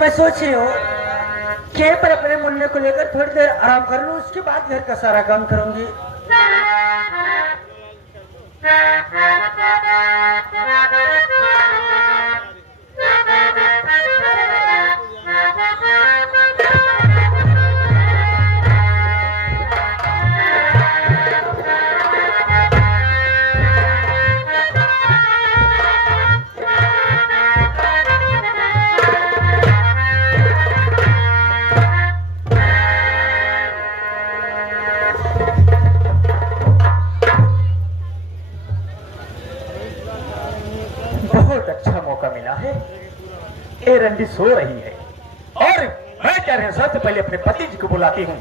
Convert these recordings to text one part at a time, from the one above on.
मैं सोच रही हूँ कि पर अपने मुन्ने को लेकर थोड़ी देर आराम कर लूँ, उसके बाद घर का सारा काम करूंगी। रंडी सो रही है और मैं क्या रहे सबसे पहले अपने पति जी को बुलाती हूँ,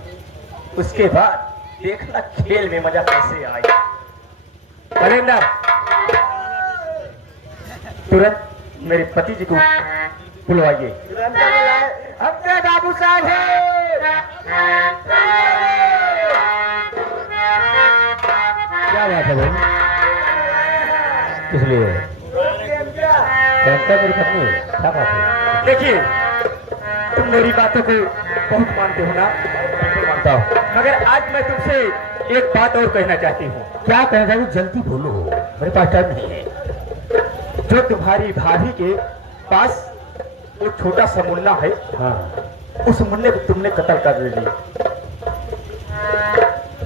उसके बाद देखना खेल में मजा कैसे आएगा। कैलेंडर तुरंत मेरे पति जी को बुलवाइए। अपने बाबू साहब है। क्या बात है भाई? इसलिए मेरी पत्नी क्या बात है? देखिए तुम मेरी बातों को बहुत मानते हो ना? बिल्कुल मानता हूँ, मगर आज मैं तुमसे एक बात और कहना चाहती हूँ। क्या कहना चाहिए? जल्दी बोलो, मेरे पास टाइम नहीं है। जो तुम्हारी भाभी के पास वो छोटा सा मुन्ना है, हाँ, उस मुन्ने को तुमने कत्ल कर दिया।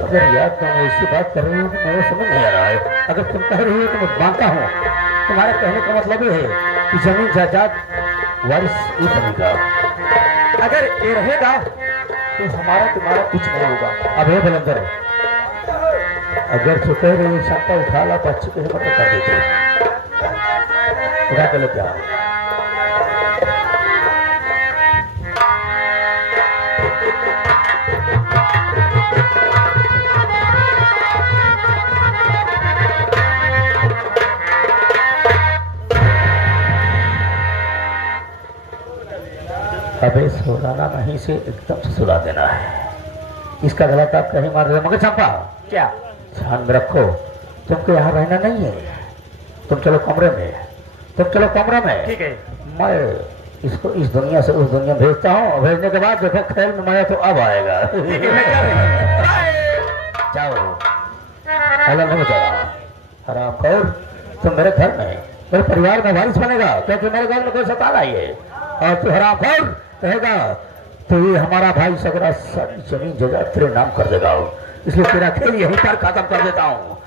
अगर यार तुम ऐसी बात कर रही हो तो मुझे समझ नहीं आ रहा है। अगर तुम कह रही हो तो मैं मानता हूँ। तुम्हारे कहने का मतलब ये है कि जमीन जायदाद वारिस ये बनेगा। अगर ये रहेगा तो हमारा तुम्हारा कुछ नहीं होगा। अब ये बलंदर, अगर तो कह रही है क्षमता उठा ला तो अच्छी कहे मतलब कर देते उठा के ले क्या? अबे सुलाना नहीं से एकदम से सुला देना है। इसका गलत आप कहीं मार देना। मगर चंपा, क्या ध्यान रखो, तुमको यहाँ रहना नहीं है। तुम चलो कमरे में, तुम चलो कमरे में। ठीक है। मैं इसको इस दुनिया से उस दुनिया भेजता हूँ। भेजने के बाद देखो खेल में मजा तो अब आएगा। ठीक है, मैं जा रही जाओ, अलग नहीं बचा हराम खोर। तुम मेरे घर में, मेरे परिवार में वारिस बनेगा, क्योंकि मेरे घर में कोई सताना ही है। और तू हराम खोर कहेगा तो ये हमारा भाई सगरा सारी जमीन जगह तेरे नाम कर देगा। इसलिए तेरा खेल यहीं पर खत्म कर देता हूँ।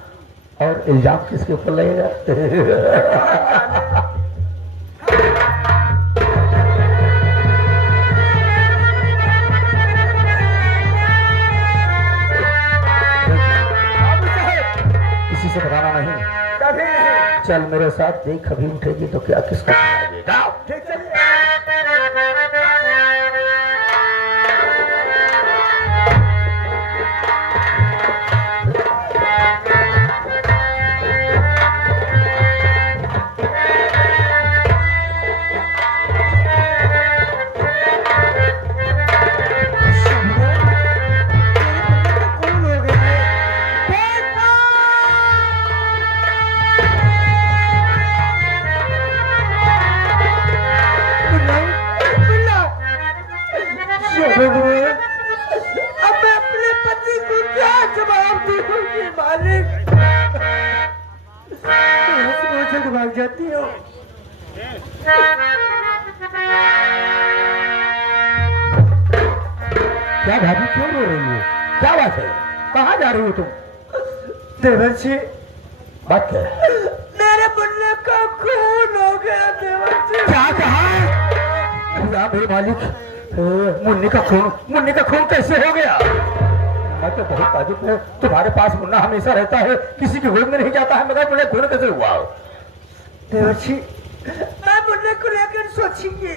और इल्जाम किसके ऊपर लगेगा? किसी से बताना नहीं। चल मेरे साथ, देख कभी उठेगी तो क्या किसका जाओ। भाग जाती हो। क्या भाभी क्यों रो रही हो? क्या बात है? कहाँ जा रही हो तुम? देवर जी, बात क्या है? मेरे मुन्ने का खून हो गया देवर जी। क्या कहा? मेरे मालिक, मुन्ने का खून कैसे हो गया? मैं तो बहुत ताजुब है। तुम्हारे पास मुन्ना हमेशा रहता है, किसी के गोद में नहीं जाता है, मगर मुझे खून कैसे हुआ? देवर जी, मैं मुन्ने को लेकर सोची कि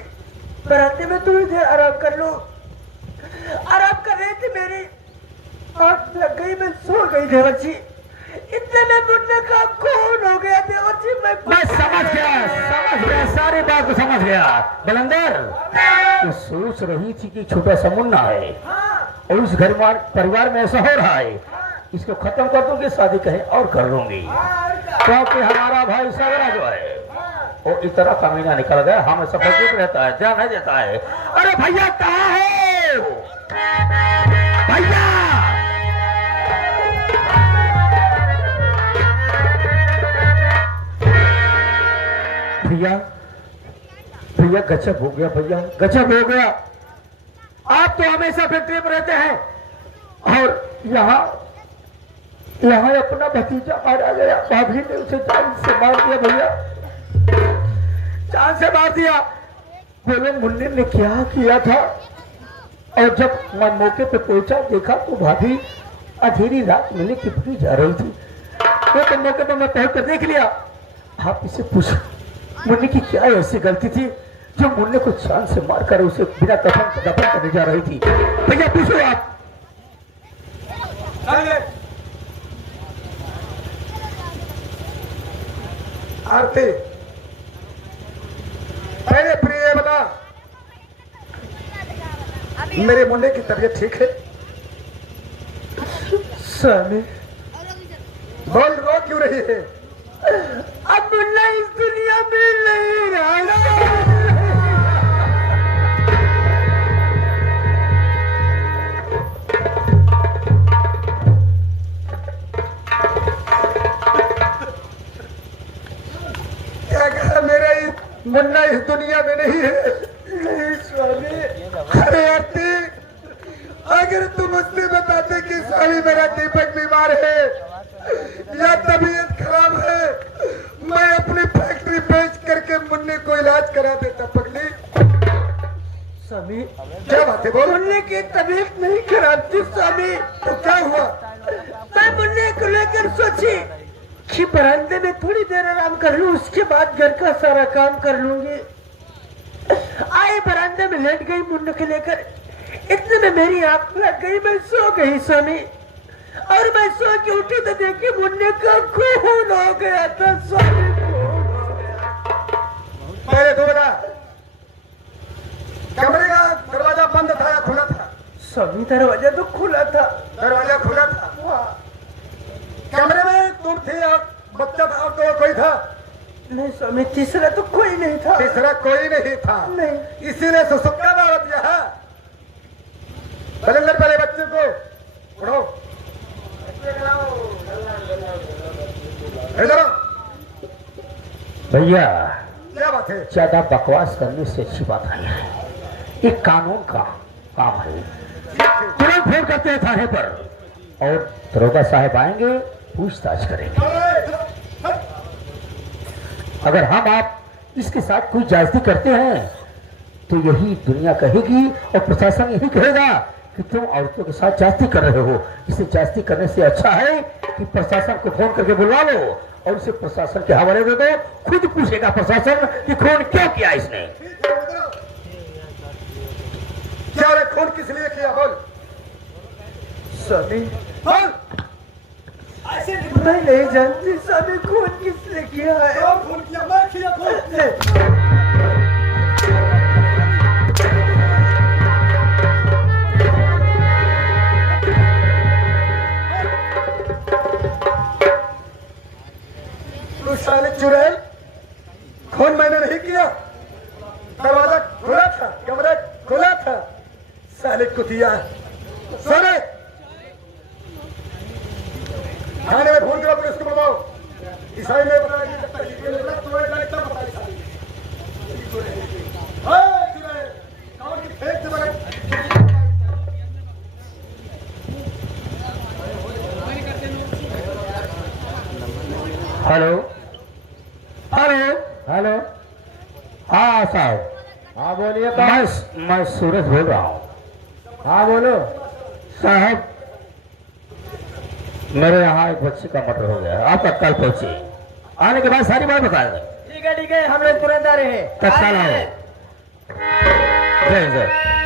बरामदे में थोड़ी देर आराम कर लो। आराम कर रही थी, मेरी आंख लग गई, मैं सो गई देवर जी। इतने में मुन्ने का खून हो गया देवर जी। मैं समझ गया, सारी बात को समझ गया। बलंदर, तू सोच रही थी कि छोटा सा मुन्ना है और उस घर परिवार में ऐसा हो रहा है, इसको खत्म कर दूंगी, शादी कहीं और कर लूंगी। क्योंकि हमारा भाई सगरा जो है वो इतना कमीना निकल गया, हमें सब चुप रहता है, ध्यान नहीं देता है। अरे भैया कहाँ है भैया? भैया भैया गजब हो गया, भैया गजब हो गया। आप तो हमेशा फैक्ट्री में रहते हैं और यहाँ अपना भतीजा मारा गया, भाभी ने उसे जान से मार दिया भैया, जान से मार दिया। बोले मुन्ने ने क्या किया था? और जब मैं मौके पे पहुंचा देखा तो भाभी अंधेरी रात मिले किपटी जा रही थी। तो मौके पे मैं पहुंच कर देख लिया। आप इसे पूछो मुन्ने की क्या ऐसी गलती थी जो मुन्ने को जान से मारकर उसे बिना दफन करने जा रही थी? भैया पूछो आप। आरती पहले प्रिय बता, मेरे मुन्ने की तबीयत ठीक है? स्वामी बोल, रो क्यों रही है? अब मुन्ना इस दुनिया में नहीं रहा। मुन्ना इस दुनिया में नहीं है। नहीं स्वामी। अरे आरती, अगर तुम मुझसे बताते कि स्वामी मेरा दीपक बीमार है या तबीयत खराब है, मैं अपनी फैक्ट्री बेच करके मुन्ने को इलाज करा देता। पगली स्वामी क्या बात है? बोल। मुन्ने की तबीयत नहीं खराब थी स्वामी। तो क्या हुआ? मैं मुन्ने को लेकर सोची कि बरामदे में थोड़ी देर आराम कर लूं, उसके बाद घर का सारा काम कर लूंगी। आए बरामदे में लेट गई मुन्ने को लेकर, इतने में मेरी आंख लग गई, मैं सो गई स्वामी। और मैं सो के उठी तो देखी मुन्ने का खून हो गया था स्वामी, खून हो गया। पहले तो बता, कमरे का दरवाजा बंद था या खुला था? स्वामी दरवाजा तो खुला था। दरवाजा खुला था। कमरे में तुम थी और बच्चा था और तो कोई था? नहीं स्वामी, तीसरा तो कोई नहीं था। तीसरा कोई नहीं था? नहीं। इसीलिए सुसुक्का दावत दिया है। बलिंदर पहले बच्चे को उठाओ, इधर आओ। भैया क्या बात है? ज्यादा बकवास करने से अच्छी बात नहीं है, एक कानून का काम है। तुरंत फोन करते हैं थाने पर और दरोगा साहब आएंगे, पूछताछ करेंगे। अगर हम आप इसके साथ कोई जायजती करते हैं तो यही दुनिया कहेगी और प्रशासन यही कहेगा कि तुम औरतों के साथ जायजती कर रहे हो। इसे जायजती करने से अच्छा है कि प्रशासन को फोन करके बुलवा लो और इसे प्रशासन के हवाले दे दो। खुद पूछेगा प्रशासन कि खून क्यों किया इसने। क्या रे, खून किस लिए किया? बोल स्वामी बोल। मैं नहीं जानती स्वामी खून किसने किया है। खून किया? मैं किया खून? तू साले चुड़ैल, खून मैंने नहीं किया। दरवाजा खुला था, कमरा खुला था। साले कुतिया, साले थाने में फोन करो, पुलिस को बुलाओ। ईसाई ने बताया हेलो हेलो हेलो। हाँ साहब। हाँ बोलिए। मैं सूरज बोल रहा हूँ। हाँ बोलो साहब। मेरे यहाँ एक बच्ची का मर्डर हो गया, आप तत्काल पहुंचिए। आने के बाद सारी बात बता दें। ठीक है हम लोग तुरंत आ रहे हैं। तत्काल आओ। जय जय।